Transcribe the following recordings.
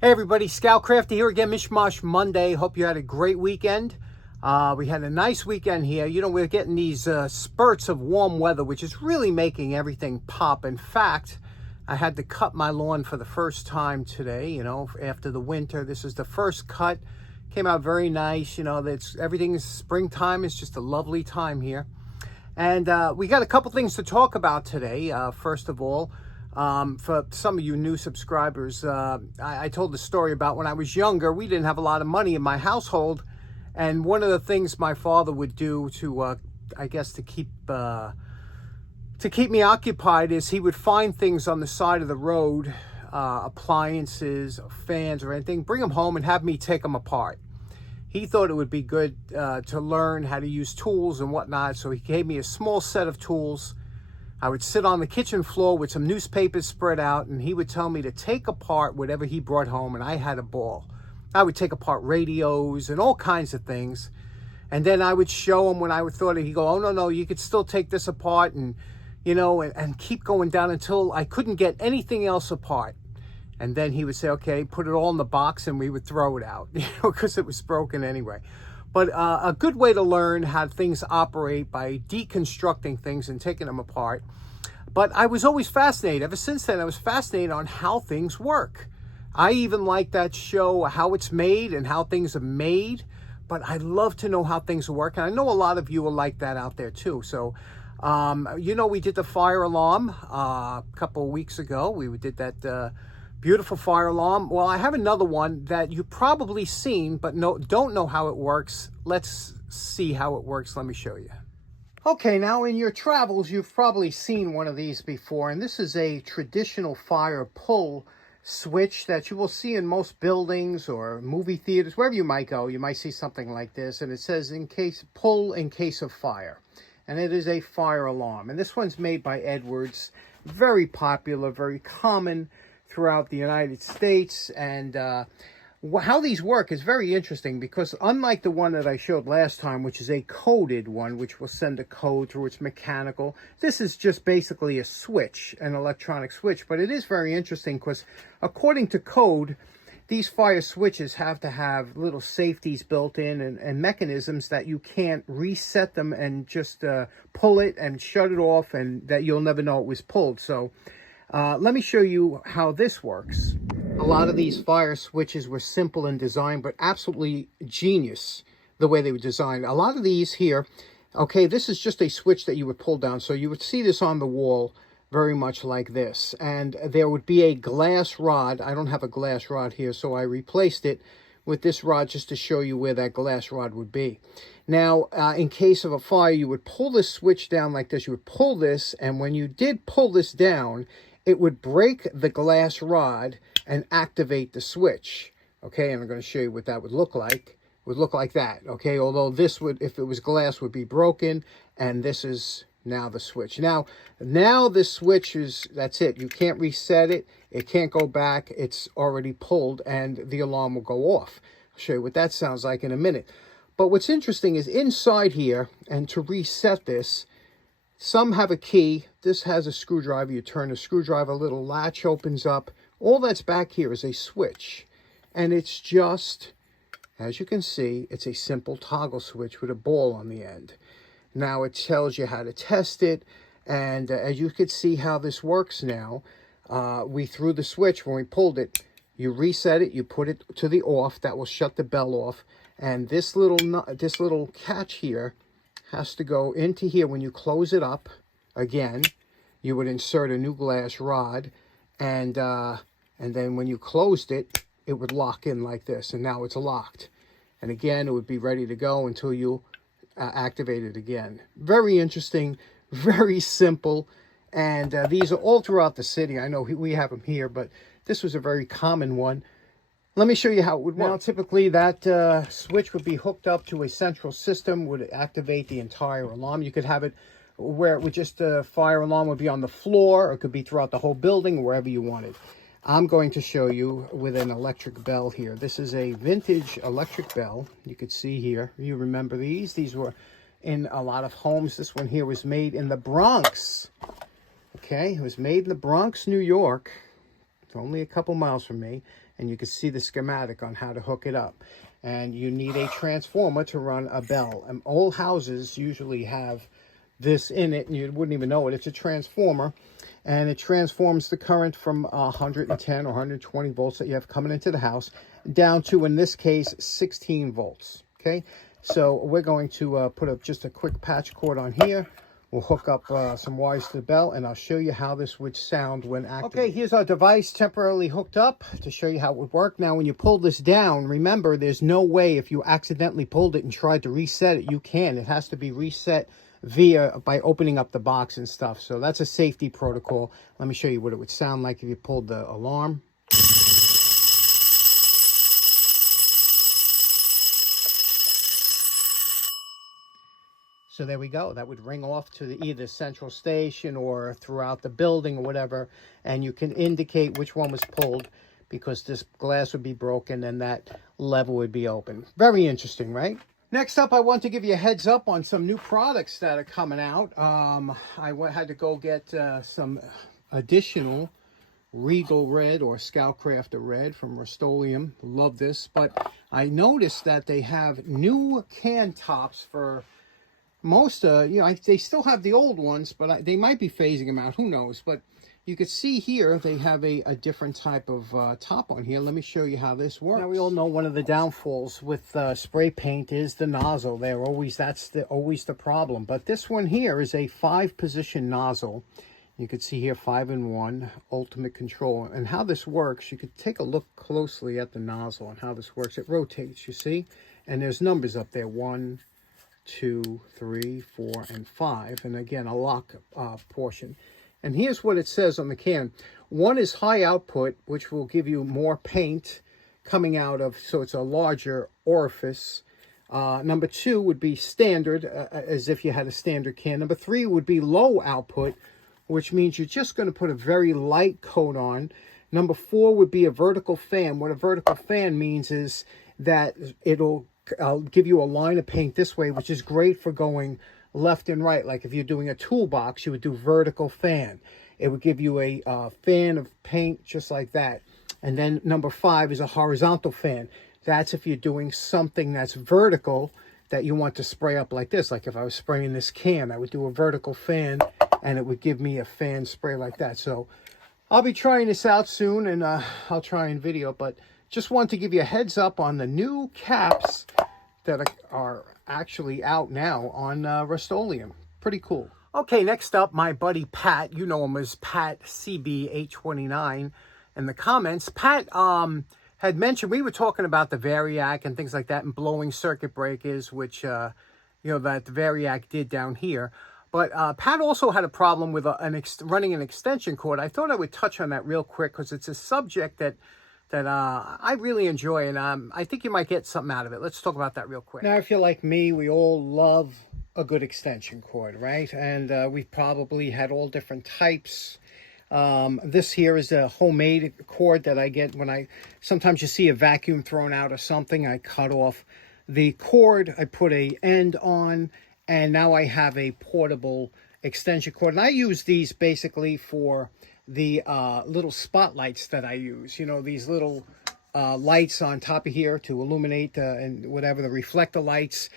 Hey everybody, Scoutcrafter here again, Mishmash Monday. Hope you had a great weekend. We had a nice weekend here. You know, we're getting these spurts of warm weather, which is really making everything pop. In fact, I had to cut my lawn for the first time today, you know, after the winter. This is the first cut. Came out very nice. You know, everything's springtime. It's just a lovely time here. And we got a couple things to talk about today. First of all, for some of you new subscribers, I told the story about when I was younger. We didn't have a lot of money in my household, and one of the things my father would do to, I guess, to keep me occupied is he would find things on the side of the road, appliances, fans, or anything, bring them home and have me take them apart. He thought it would be good to learn how to use tools and whatnot, so he gave me a small set of tools. I would sit on the kitchen floor with some newspapers spread out, and he would tell me to take apart whatever he brought home, and I had a ball. I would take apart radios and all kinds of things, and then I would show him when I thought he'd go, oh, no, you could still take this apart, and, you know, and keep going down until I couldn't get anything else apart. And then he would say, okay, put it all in the box, and we would throw it out, you know, because it was broken anyway. But a good way to learn how things operate by deconstructing things and taking them apart. But I was always fascinated. Ever since then, I was fascinated on how things work. I even like that show, How It's Made and How Things Are Made. But I love to know how things work. And I know a lot of you will like that out there too. So, you know, we did the fire alarm a couple of weeks ago. We did that beautiful fire alarm. Well, I have another one that you've probably seen, but don't know how it works. Let's see how it works. Let me show you. Okay, now in your travels, you've probably seen one of these before, and this is a traditional fire pull switch that you will see in most buildings or movie theaters, wherever you might go. You might see something like this, and it says pull in case of fire. And it is a fire alarm. And this one's made by Edwards. Very popular, very common throughout the United States. And how these work is very interesting because unlike the one that I showed last time, which is a coded one, which will send a code through, it's mechanical, this is just basically a switch, an electronic switch. But it is very interesting because according to code, these fire switches have to have little safeties built in and mechanisms that you can't reset them and just pull it and shut it off, and that you'll never know it was pulled. So let me show you how this works. A lot of these fire switches were simple in design, but absolutely genius the way they were designed. A lot of these here, okay, this is just a switch that you would pull down. So you would see this on the wall very much like this. And there would be a glass rod. I don't have a glass rod here, so I replaced it with this rod just to show you where that glass rod would be. Now, in case of a fire, you would pull this switch down like this. You would pull this, and when you did pull this down, it would break the glass rod and activate the switch. Okay, and I'm going to show you what that would look like. It would look like that, okay? Although this would, if it was glass, would be broken, and this is now the switch. Now this switch is, that's it. You can't reset it. It can't go back. It's already pulled, and the alarm will go off. I'll show you what that sounds like in a minute. But what's interesting is inside here, and to reset this, some have a key. This has a screwdriver. You turn the screwdriver, a little latch opens up. All that's back here is a switch. And it's just, as you can see, it's a simple toggle switch with a ball on the end. Now it tells you how to test it. And as you can see how this works now, we threw the switch when we pulled it. You reset it, you put it to the off. That will shut the bell off. And this little catch here has to go into here. When you close it up, again, you would insert a new glass rod, and then when you closed it, it would lock in like this, and now it's locked. And again, it would be ready to go until you activate it again. Very interesting, very simple, and these are all throughout the city. I know we have them here, but this was a very common one. Let me show you how it would work. Now, typically that switch would be hooked up to a central system, would activate the entire alarm. You could have it where it would just, fire alarm would be on the floor, or it could be throughout the whole building, wherever you wanted. I'm going to show you with an electric bell here. This is a vintage electric bell. You could see here, you remember these. These were in a lot of homes. This one here was made in the Bronx. Okay, it was made in the Bronx, New York. It's only a couple miles from me. and you can see the schematic on how to hook it up. And you need a transformer to run a bell. And old houses usually have this in it, and you wouldn't even know it. It's a transformer, and it transforms the current from 110 or 120 volts that you have coming into the house down to, in this case, 16 volts. Okay, so we're going to put up just a quick patch cord on here. We'll hook up some wires to the bell, and I'll show you how this would sound when activated. Okay, here's our device temporarily hooked up to show you how it would work. Now, when you pull this down, remember, there's no way if you accidentally pulled it and tried to reset it, you can. It has to be reset by opening up the box and stuff. So that's a safety protocol. Let me show you what it would sound like if you pulled the alarm. So there we go. That would ring off to either central station or throughout the building or whatever. And you can indicate which one was pulled, because this glass would be broken and that lever would be open. Very interesting, right? Next up, I want to give you a heads up on some new products that are coming out. I had to go get some additional Regal Red or Scoutcrafter Red from Rust-Oleum. Love this. But I noticed that they have new can tops for most, they still have the old ones, but they might be phasing them out. Who knows? But you can see here they have a different type of top on here. Let me show you how this works. Now, we all know one of the downfalls with spray paint is the nozzle. That's always the problem. But this one here is a 5-position nozzle. You can see here 5-in-1 ultimate control. And how this works, you could take a look closely at the nozzle and how this works. It rotates, you see, and there's numbers up there: 1, 2, 3, 4, and 5, and again a lock portion. And here's what it says on the can. 1 is high output, which will give you more paint coming out of, so it's a larger orifice. Number 2 would be standard, as if you had a standard can. Number 3 would be low output, which means you're just going to put a very light coat on. Number 4 would be a vertical fan. What a vertical fan means is that I'll give you a line of paint this way, which is great for going left and right. Like if you're doing a toolbox, you would do vertical fan. It would give you a fan of paint just like that. And then number 5 is a horizontal fan. That's if you're doing something that's vertical that you want to spray up like this. Like if I was spraying this can, I would do a vertical fan, and it would give me a fan spray like that. So I'll be trying this out soon, and I'll try and video, but just want to give you a heads up on the new caps that are actually out now on Rust-Oleum. Pretty cool. Okay, next up, my buddy Pat. You know him as Pat CB829 in the comments. Pat had mentioned, we were talking about the Variac and things like that, and blowing circuit breakers, which, that the Variac did down here. But Pat also had a problem with running an extension cord. I thought I would touch on that real quick, because it's a subject that I really enjoy, and I think you might get something out of it. Let's talk about that real quick. Now, if you're like me, we all love a good extension cord, right? And we've probably had all different types. This here is a homemade cord that I get when sometimes you see a vacuum thrown out or something. I cut off the cord, I put an end on, and now I have a portable extension cord. And I use these basically for the little spotlights that I use. These little lights on top of here to illuminate and whatever, the reflector lights.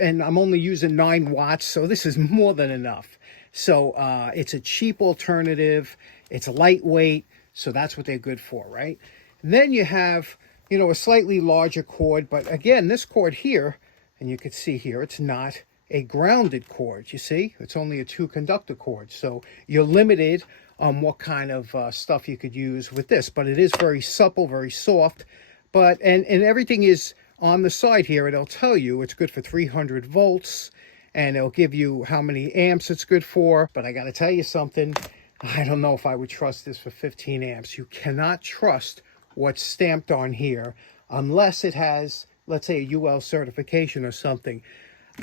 And I'm only using 9 watts, so this is more than enough. So it's a cheap alternative. It's lightweight, so that's what they're good for, right? And then you have, a slightly larger cord, but again, this cord here, and you can see here, it's not a grounded cord, you see? It's only a 2-conductor cord, so you're limited on what kind of stuff you could use with this. But it is very supple, very soft. But and everything is on the side here. It'll tell you it's good for 300 volts, and it'll give you how many amps it's good for. But I got to tell you something. I don't know if I would trust this for 15 amps. You cannot trust what's stamped on here unless it has, let's say, a UL certification or something.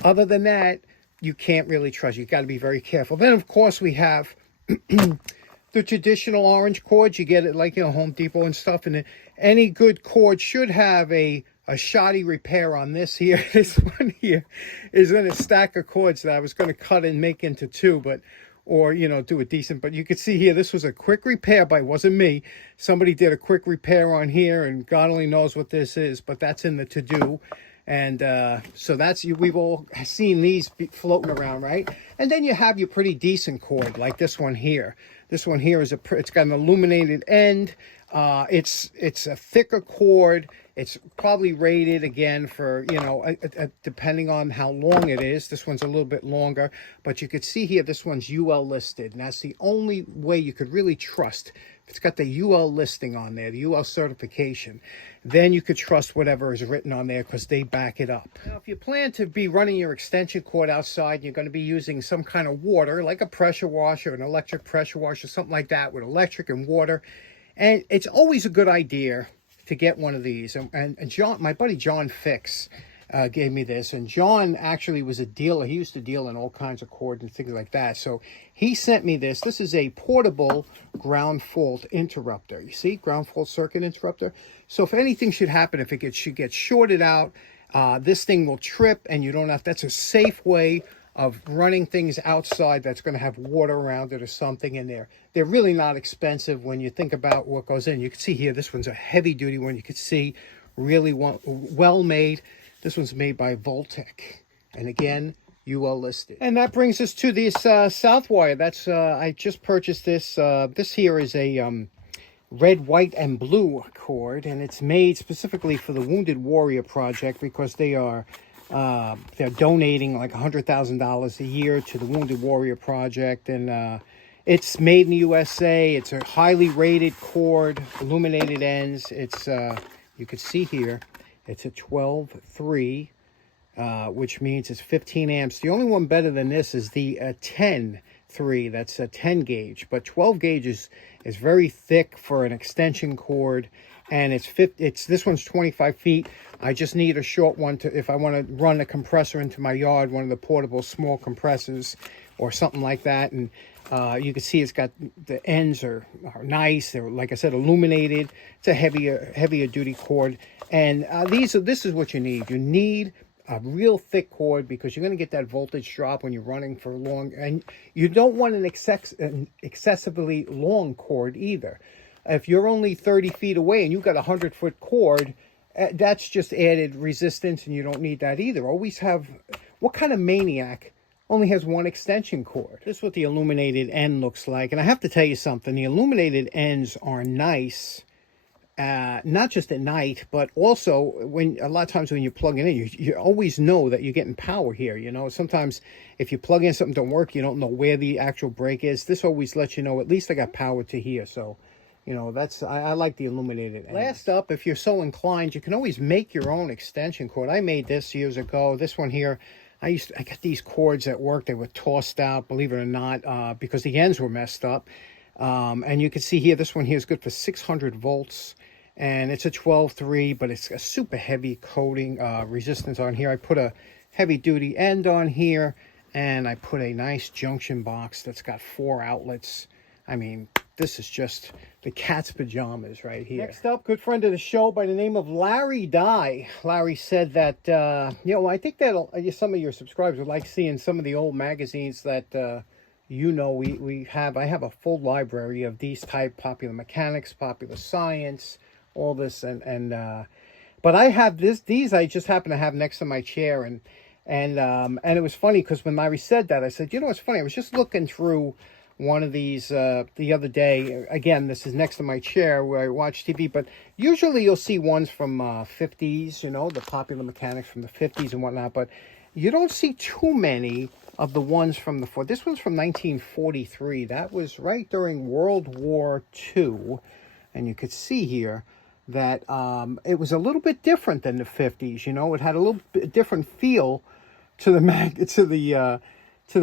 Other than that, you can't really trust. You've got to be very careful. Then, of course, we have the traditional orange cords. You get it like Home Depot and stuff. And any good cord should have a shoddy repair on this here. This one here is in a stack of cords that I was going to cut and make into 2, but or, you know, do it decent. But you could see here, this was a quick repair, but it wasn't me. Somebody did a quick repair on here, and God only knows what this is, but that's in the to-do. And so that's, we've all seen these floating around, right? And then you have your pretty decent cord, like this one here. This one here is it's got an illuminated end. It's a thicker cord. It's probably rated again for, you know, depending on how long it is. This one's a little bit longer, but you could see here, this one's UL listed, and that's the only way you could really trust. If it's got the UL listing on there, the UL certification, then you could trust whatever is written on there because they back it up. Now, if you plan to be running your extension cord outside, and you're going to be using some kind of water, like a pressure washer, an electric pressure washer, something like that with electric and water, and it's always a good idea to get one of these. And John, my buddy John Fix, gave me this, and John actually was a dealer. He used to deal in all kinds of cords and things like that. So he sent me this. This is a portable ground fault interrupter. You see, ground fault circuit interrupter. So if anything should happen, if it should get shorted out, this thing will trip, and you don't have. That's a safe way of running things outside that's going to have water around it or something in there. They're really not expensive when you think about what goes in. You can see here, this one's a heavy duty one. You can see really well made. This one's made by Voltec, and again, UL listed. And that brings us to this Southwire. That's I just purchased this. This here is a red, white, and blue cord, and it's made specifically for the Wounded Warrior Project because they are they're donating like $100,000 a year to the Wounded Warrior Project, and it's made in the USA. It's a highly rated cord, illuminated ends. It's you can see here, it's a 12-3, which means it's 15 amps. The only one better than this is the 10-3. That's a 10 gauge, but 12 gauge is very thick for an extension cord, and it's this one's 25 feet. I just need a short one to if I want to run a compressor into my yard, one of the portable small compressors or something like that. And you can see it's got the ends are nice. They're, like I said, illuminated. It's a heavier duty cord, and this is what you need. You need a real thick cord because you're going to get that voltage drop when you're running for long, and you don't want an excessively long cord either. If you're only 30 feet away and you've got a 100-foot cord, that's just added resistance, and you don't need that either. Always have, what kind of maniac only has one extension cord? This is what the illuminated end looks like, and I have to tell you something. The illuminated ends are nice. Not just at night, but also when a lot of times when you're plugging in, you always know that you're getting power here. You know, sometimes if you plug in something don't work, you don't know where the actual break is. This always lets you know at least I got power to here. So, you know, that's I like the illuminated ends. Last up, if you're so inclined, you can always make your own extension cord. I made this years ago. This one here, I got these cords at work. They were tossed out, believe it or not, because the ends were messed up. And you can see here, this one here is good for 600 volts. And it's a 12-3, but it's a super heavy coating resistance on here. I put a heavy duty end on here, and I put a nice junction box that's got 4 outlets. I mean, this is just the cat's pajamas right here. Next up, good friend of the show by the name of Larry Dye. Larry said that, you know, I think that some of your subscribers would like seeing some of the old magazines that, you know, we have. I have a full library of these type, Popular Mechanics, Popular Science, all this, but I have these I just happen to have next to my chair, and it was funny because when Larry said that, I said, you know, it's funny, I was just looking through one of these the other day. Again, this is next to my chair where I watch TV, but usually you'll see ones from 50s, you know, the Popular Mechanics from the 50s and whatnot, but you don't see too many of the ones from the 40s. This one's from 1943. That was right during World War II, and you could see here that it was a little bit different than the 50s. You know, it had a little bit different feel to the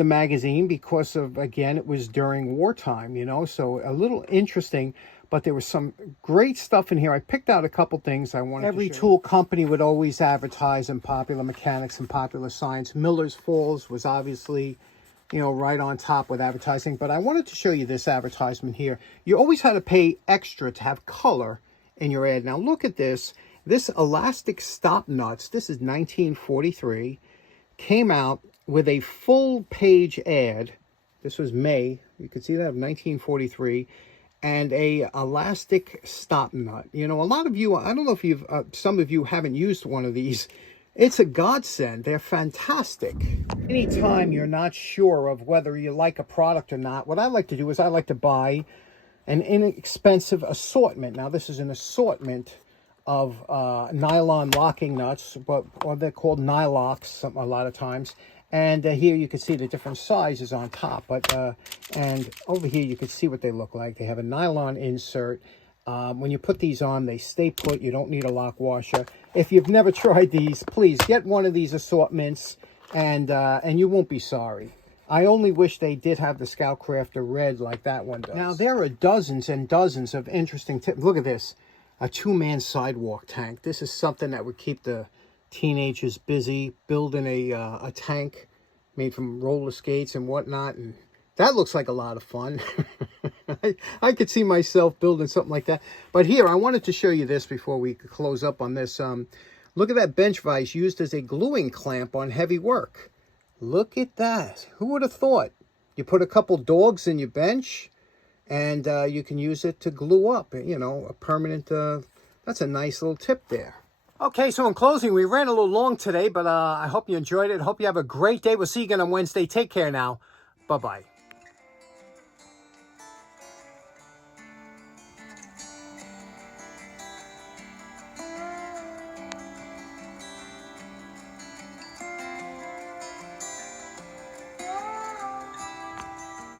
magazine because of, again, it was during wartime, you know, so a little interesting, but there was some great stuff in here. I picked out a couple things I wanted to show. Every tool company would always advertise in Popular Mechanics and Popular Science. Miller's Falls was obviously, you know, right on top with advertising, but I wanted to show you this advertisement here. You always had to pay extra to have color in your ad. Now look at this. This elastic stop nuts, this is 1943, came out with a full page ad This was May. You can see that of 1943. And a elastic stop nut. You know, a lot of you, I don't know if you've, some of you haven't used one of these. It's a godsend. They're fantastic. Anytime you're not sure of whether you like a product or not, what I like to do is I like to buy an inexpensive assortment. Now, this is an assortment of nylon locking nuts, or they're called Nylox a lot of times. And here you can see the different sizes on top. And over here you can see what they look like. They have a nylon insert. When you put these on, they stay put. You don't need a lock washer. If you've never tried these, please get one of these assortments, and you won't be sorry. I only wish they did have the Scout Crafter red like that one does. Now, there are dozens and dozens of interesting tips. Look at this. A two-man sidewalk tank. This is something that would keep the teenagers busy building a tank made from roller skates and whatnot, and that looks like a lot of fun. I could see myself building something like that. But here, I wanted to show you this before we close up on this. Look at that bench vise used as a gluing clamp on heavy work. Look at that. Who would have thought? You put a couple dogs in your bench, and you can use it to glue up, you know, a permanent, that's a nice little tip there. Okay, so in closing, we ran a little long today, but I hope you enjoyed it. Hope you have a great day. We'll see you again on Wednesday. Take care now. Bye-bye.